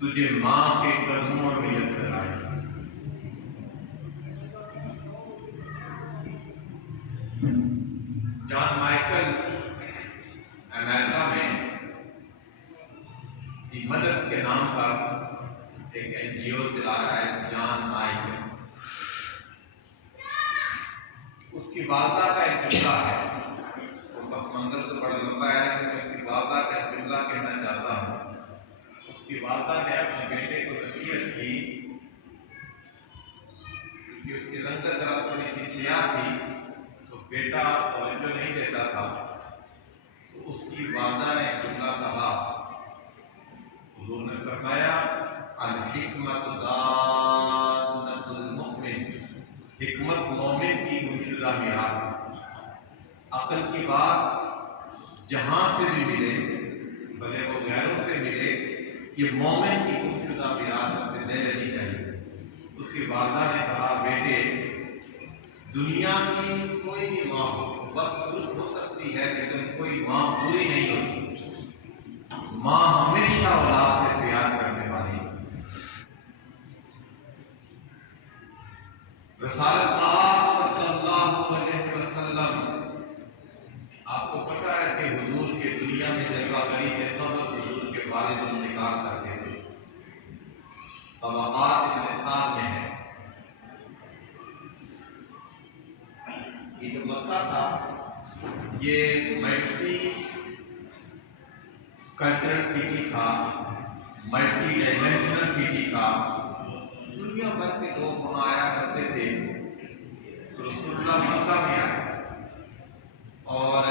تجھے ماں کے قدموں میں میسر آئے۔ جان مائیکل امریکہ میں دی مدد کے نام پر ایک NGO چلا رہا ہے، جان مائیکل۔ اس کی والدہ کا ایک جملہ ہے، وہ پس منظر تو بڑا لمبا ہے لیکن اس کی والدہ کا ایک جملہ کہنا چاہتا ہوں۔ اس کی والدہ نے اپنے بیٹے کو نصیحت کی کیونکہ اس کی رنگت ذرا تھوڑی سی سیاہ تھی تو بیٹا توجہ نہیں دیتا تھا، تو اس کی والدہ نے ایک جملہ کہا، حضور نے فرمایا الحکمت دانۃ المؤمن، حکمت مومن کی گمشدہ میراث ہے۔ عقل کی بات جہاں سے بھی ملے، بھلے وہ غیروں سے ملے، یہ مومن کی گمشدہ میراث سے لے لینی چاہیے۔ اس کی والدہ نے کہا بیٹے، دنیا کی کوئی بھی ماں ہو بدسلوک ہو سکتی ہے لیکن کوئی ماں بری نہیں ہوتی۔ ماں ہمیشہ اولاد سے پیار کرنے والی ہے۔ رسالت پاک صلی اللہ علیہ وسلم، آپ کو پتہ ہے کہ حضور کے دنیا میں جزاگری سے قبل حضور کے والد انتقال کرتے تھے۔ طبقات ابن سعد میں ہے، یہ جو مکہ تھا یہ ملٹی کلچرل سٹی تھا، ملٹی ڈائمینشنل سٹی تھا، دنیا بھر کے لوگ وہاں آیا کرتے تھے۔ تو رسول اللہ مکہ میں آئے اور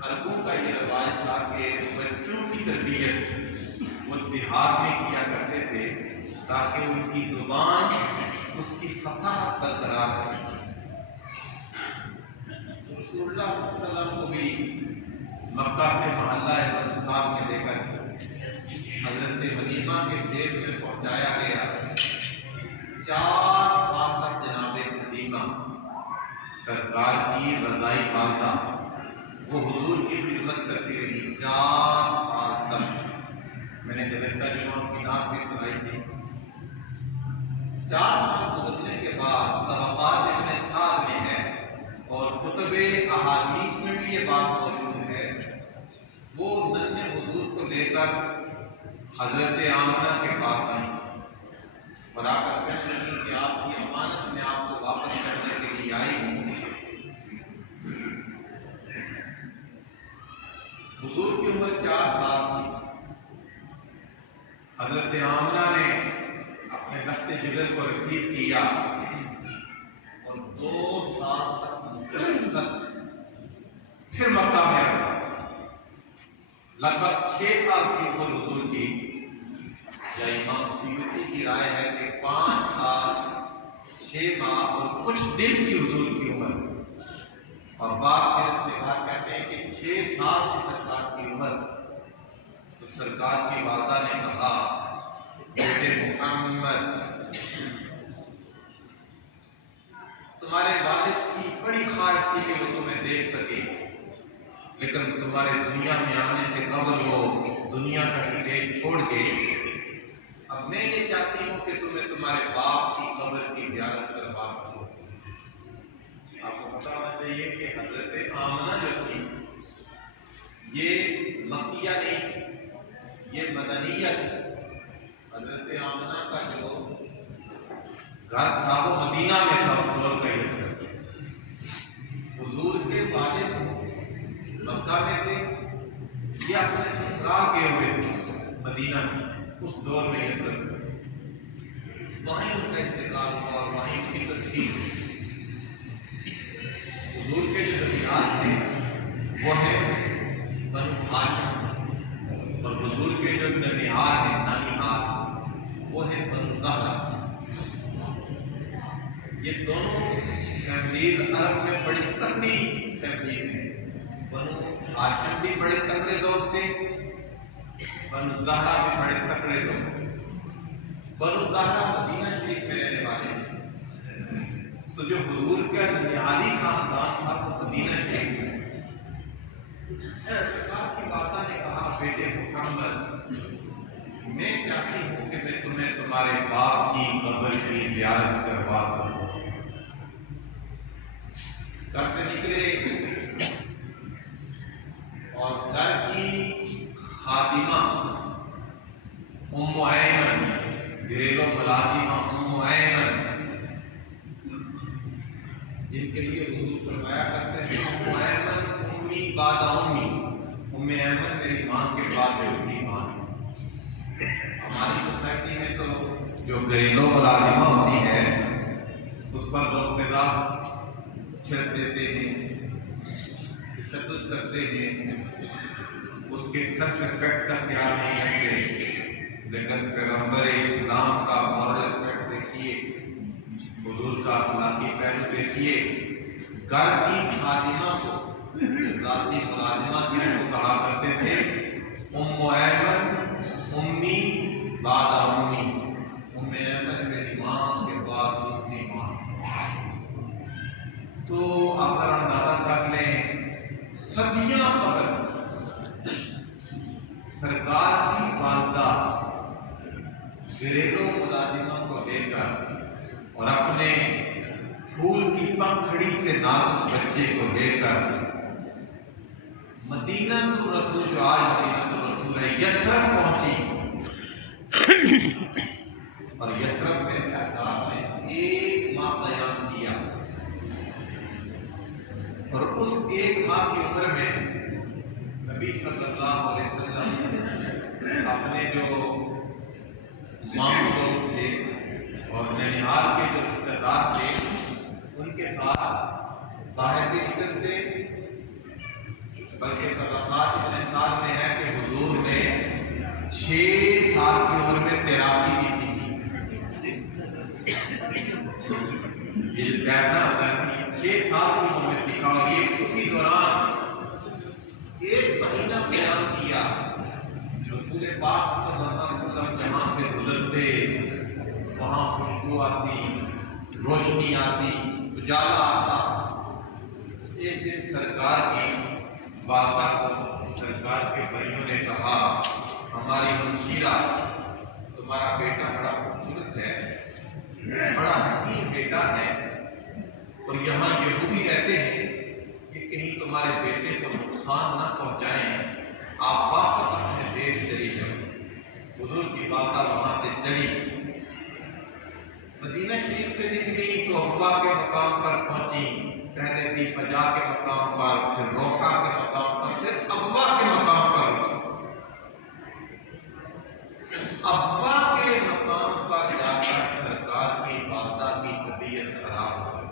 عربوں کا یہ رواج تھا کہ بچوں کی تربیت وہ دیہات میں کیا کرتے تھے تاکہ ان کی زبان اس کی فصاحت برقرار رہے۔ رسول اللہ صلی اللہ علیہ وسلم کو بھی مکہ سے محلہ انصاب میں لے کر حضرت حلیمہ کے دیش میں پہنچایا گیا۔ 4 سال تک جناب حلیمہ سرکار کی رضائی والدہ وہ حضور کی خدمت کرتی رہی 4 سال تک۔ میں نے گزشتہ جمعہ کی نعت بھی سنائی تھی۔ 4 سال گزرنے کے بعد طبقات ابن سعد میں ہے اور کتب احادیث میں بھی یہ بات موجود ہے، وہ ننھے حضور کو لے کر حضرت آمنہ کے پاس آئی اور آ کر کہنے لگی کہ آپ کی امانت میں آپ کو واپس کرنے کے لیے آئی ہوں۔ حضور کی عمر 4 سال تھی۔ حضرت آمنہ نے اپنے لخت جگر کو رسید کیا اور 2 سال تک مسلسل پھر مکہ میں رہا۔ لگ بھگ 6 سال کی عمر حضور کی، یا امام سیوطی کی رائے ہے کہ 5 سال 6 ماہ اور کچھ دن تھی حضور کی عمر، اور بعض سیرت نگار کہتے ہیں کہ 6 سال کی سرکار کی عمر۔ تو سرکار کی والدہ نے کہا بیٹے محمد، تمہارے والد کی بڑی خواہش تھی کہ وہ تمہیں دیکھ سکے، لیکن تمہارے دنیا میں آنے سے قبل وہ دنیا کا سٹیج چھوڑ کے، اب میں یہ چاہتی ہوں کہ تمہیں تمہارے باپ کی قبر کی زیارت کروا سکوں۔ آپ کو پتا ہونا چاہیے کہ حضرت آمنہ جو تھی یہ مکیہ نہیں تھی، یہ مدنیہ تھی۔ حضرت آمنہ کا جو گھر تھا وہ مدینہ میں تھا، اس دور کا حصہ۔ حضور کے والد مکہ میں تھے، یہ اپنے سسرال گئے ہوئے تھے مدینہ میں، اس دور میں یہ سب وہیں ان کا انتقال ہوا اور وہیں ان کی تدفین ہوئی۔ حضور کے جو ذریعات تھے وہ ہے بنو ہاشم، اور حضور کے جو ننیحال ہے نانیحال وہ ہے بنو زہرہ۔ یہ دونوں فیملیز عرب میں بڑی تکڑی فیملیز ہیں۔ بنو ہاشم بھی بڑے تکڑے لوگ تھے، بنو زہرہ بھی بڑے تکڑے لوگ تھے۔ بنو زہرہ مدینہ شریف میں رہنے والے تھے، تو جو حضور کا ننیالی خاندان تھا وہ مدینہ شریف میں۔ سرکار کی والدہ نے کہا بیٹے محمد، میں چاہتا چاہتی ہوں کہ میں تمہیں تمہارے باپ کی قبر کی زیارت کروا سکوں۔ گھر سے نکلے اور گھر کی خادمہ ام ایمن، گھریلو ملازمہ ام ایمن، جن کے لیے حضور فرمایا کرتے ہیں ام ایمن امی بعد امی، ام ایمن میری ماں کے بعد دوسری ماں۔ ہماری سوسائٹی میں تو جو گھریلو ملازمہ ہوتی ہے اس پر لوگ چھڑک دیتے ہیں، تشدد کرتے ہیں، اس کے سیلف ریسپیکٹ کا خیال نہیں رکھتے، لیکن پیغمبر اسلام کا مورل ریسپیکٹ دیکھیے، حضور کا اخلاقی پہلو دیکھیے۔ گھر کی خادمہ کو ذاتی ملازمہ جن کو کہا کرتے تھے ام ایمن امی بعد امی، ام ایمن میری ماں کے بعد دوسری ماں۔ تو اگر اندازہ کر لیں صدیاں قبل سرکار کی والدہ گھریلو ملازمہ کو لے کر اور اپنے پھول کی پنکھڑی سے نازک بچے کو لے کر مدینہ الرسول، جو آج مدینہ الرسول ہے، یثرب پہنچی، اور یثرب میں سرکار نے 1 ماہ قیام کیا، اور اس 1 ماہ کی عمر میں نبی صلی اللہ علیہ وسلم اپنے جو ماموں لوگ تھے اور ننیال کے جو رشتہ دار تھے ان کے ساتھ باہر بھی نکلتے، بلکہ طبقات اتنے سال میں ہے کہ حضور نے 6 سال کی عمر میں تیراکی بھی سیکھی۔ یہ کہنا ہوتا ہے کہ 6 سال کی عمر میں سیکھا، اور یہ اسی دوران 1 مہینہ قیام کیا۔ رسول پاک صلی اللہ علیہ وسلم جہاں سے گزرتے وہاں خوشبو آتی، روشنی آتی، اجالا آتا۔ ایک دن سرکار کی والدہ کو سرکار کے بھائیوں نے کہا، ہماری ہمشیرہ تمہارا بیٹا بڑا خوبصورت ہے، بڑا حسین بیٹا ہے، اور یہاں یہودی رہتے ہیں کہ کہیں تمہارے بیٹے کو نقصان نہ پہنچائیں، آپ واپس اپنے دیش چلی جاؤ۔ حضور کی والدہ وہاں سے چلی، مدینہ شریف سے نکلی تو ابوا کے مقام پر پہنچی، پہلے دی فجا کے مقام پر، پھر روحا کے مقام پر، پھر ابوا کے مقام پر۔ ابوا کے مقام پر جا کر سرکار کی والدہ کی طبیعت خراب ہو گئی۔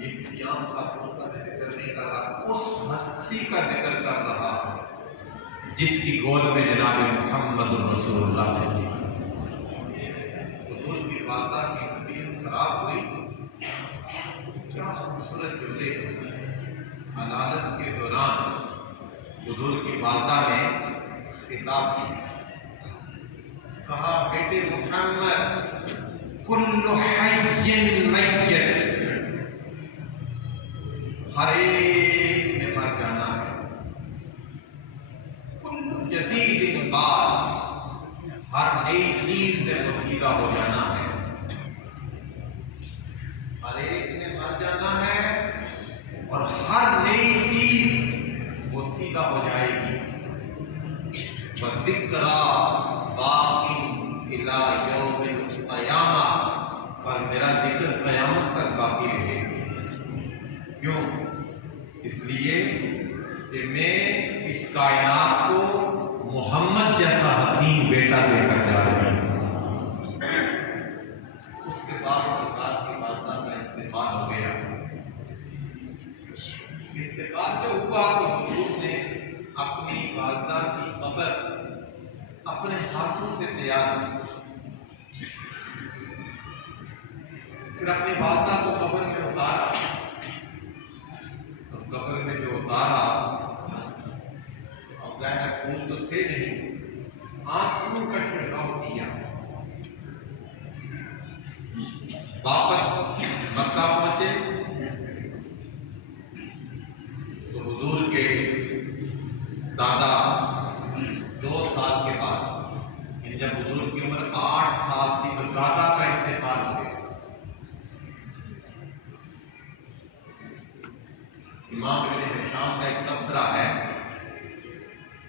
یہ کسی عام خاتون کا ذکر نہیں کر رہا، اس ہستی کا ذکر کر رہا ہے جس کی گود میں جناب محمد رسول اللہ نے حضور کی والدہ کی طبیعت خراب ہوئی۔ کیا خوبصورت جملے، حلالت کے دوران حضور کی والدہ نے خطاب کی، کہا بیٹے محمد کل حی میت، ہر ایک نے مر جانا ہے، کل جدید بعد، ہر نئی چیز میں وسیلہ ہو جانا ہے، ہر ایک نے مر جانا ہے، اور ہر نئی چیز وسیلہ ہو جائے گی۔ وَذِكْرَا بَاقٍ إِلَىٰ يَوْمِ الْقِيَامَةِ، پر میرا ذکر قیامت تک باقی رہے گا۔ کیوں؟ اس لیے کہ میں اس کائنات کو محمد جیسا حسین بیٹا دے کر جا رہی ہوں۔ اس کے بعد سرکار کی والدہ کا انتقال ہو گیا۔ انتقال جو ہوا تو حضور نے اپنی والدہ کی قبر اپنے ہاتھوں سے تیار کی، پھر اپنی والدہ کو قبر میں اتارا، اور قبر میں جو اتارا اب ظاہر پھول تو تھے نہیں، آنسو کا چھڑکاؤ کیا، واپس مکہ پہنچے تو حضور کے دادا 2 سال کے بعد، جب حضور کی عمر 8 سال تھی تو دادا کا انتقال ہو گیا۔ امام ابن ہشام کا ایک تبصرہ ہے،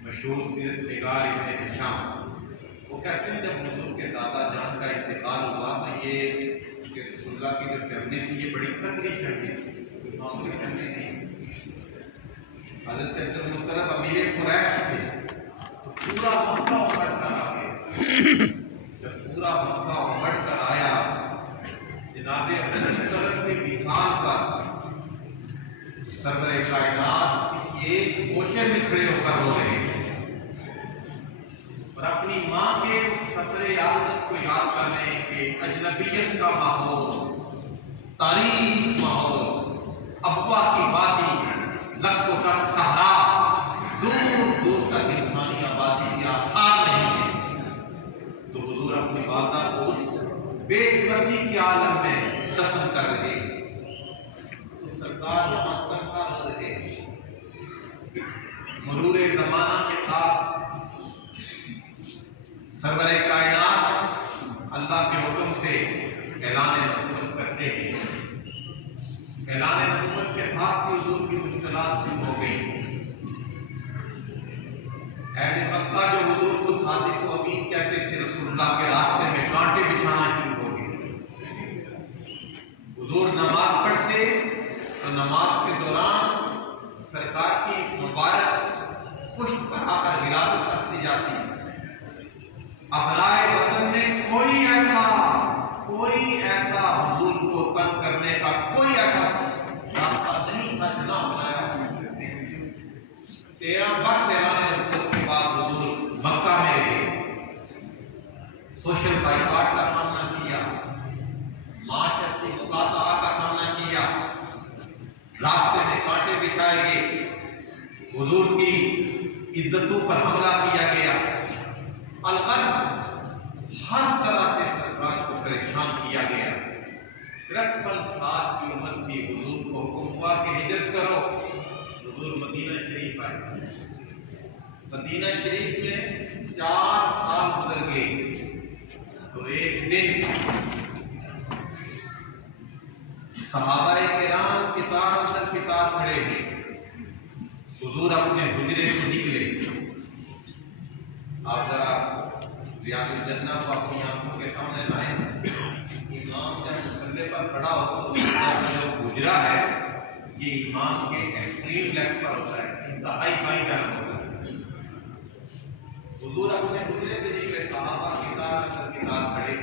مشہور سیرت نگار ابن ہشام، وہ کہتے ہیں جب حضور کے دادا جان کا انتقال ہوا تو یہ کہ رسول اللہ کی جو فیملی تھی یہ بڑی تکڑی فیملی تھی، معمولی فیملی نہیں۔ حضرت عبد المطلب امیر قریش تھے، تو پورا مکہ امڑ کر آ گئے۔ جب پورا مکہ امڑ کر آیا، جناب عبد المطلب کی وصال پر سرور کائنات ایک گوشے میں کھڑے ہو کر رو رہے ہیں اور اپنی ماں کے اس سفر عادت کو یاد کر رہے ہیں کہ اجنبیت کا ماحول، تاریخ ماحول، ابوا کی وادی، لک و تک صحرا، دور دور تک انسانی آبادی کے آثار نہیں ہیں، تو حضور اپنی والدہ کو اس بے بسی کے عالم میں دفن کر رہے ہیں۔ تو سرکار وہاں تنہا رہ رہے ہیں۔ مرور زمانہ کے ساتھ سرور کائنات اللہ کے حکم سے اعلان نبوت کرتے ہیں۔ اعلان نبوت کے ساتھ ہی حضور کی مشکلات شروع ہو گئی۔ اہل مکہ جو حضور کو صادق و امین کہتے تھے، رسول اللہ کے راستے میں کانٹے بچھانا شروع ہو گئے۔ حضور نماز پڑھتے تو نماز کے دوران سرکار کی مبارک پشت پر آ کر ولادت رکھ دی جاتی۔ ابنائے وطن نے کوئی ایسا حضور کو تنگ کرنے کا کوئی ایسا راستہ نہیں تھا جو نہ بنایا۔ 13 برس اعلان نبوت کے بعد حضور مکہ میں رہے، سوشل بائیکاٹ کا سامنا کیا، معاشرتی مقاطعہ کا سامنا کیا، راستے میں کانٹے بچھائے گئے، حضور کی عزتوں پر حملہ کیا گیا، الغرض ہر طرح سے سرکار کو پریشان کیا گیا۔ 53 سال کی عمر تھی، حضور کو حکم ہوا کہ ہجرت کرو۔ حضور مدینہ شریف آئے۔ مدینہ شریف میں 4 سال گزر گئے تو ایک دن صحابہ کرام کتار اندر کتار کھڑے ہیں۔ حضور اپنے حجرے سے نکلے۔ آپ ذرا ریاض الجنہ کو اپنی آنکھوں کے سامنے لائیں۔ امام جب مصلی پر کھڑا ہو تو جو حجرہ ہے یہ امام کے ایکسٹریم لیفٹ پر ہوتا ہے، انتہائی بائیں طرف ہوتا ہے۔ حضور اپنے حجرے سے نکلے، صحابہ کتار اندر کتار کھڑے،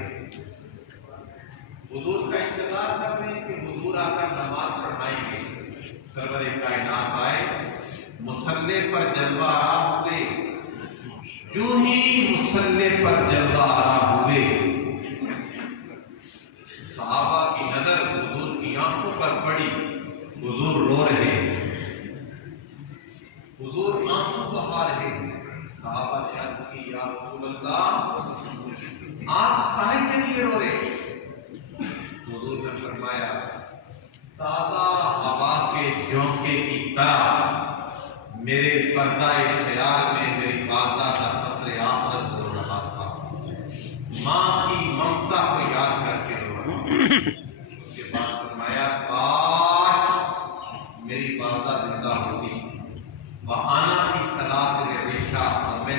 حضور کا انتظار کر رہے ہیں کہ حضور آ کر نماز پڑھائیں گے۔ سرور کائنات آئے، مصلی پر جلوہ آرا ہوئے۔ جو ہی مصلی پر جلوہ آرا ہوئے، صحابہ کی نظر حضور کی آنکھوں پر پڑی، حضور رو رہے ہیں، حضور آنسو بہا رہے ہیں۔ صحابہ نے عرض کی، یا رسول اللہ آپ کاہے کے لیے رو رہے ہیں؟ حضور نے فرمایا، تازہ ہوا کے جھونکے کی طرح میرے پردہ خیال میں میری والدہ کا سفر آخرت ہو رہا تھا، ماں کی ممتا کو یاد کر کے رو رہا تھا۔ اس کے بعد فرمایا، کاش میری والدہ زندہ ہوتی، وَأَنَا فِي صَلَاةِ الْعِشَاءِ، اور میں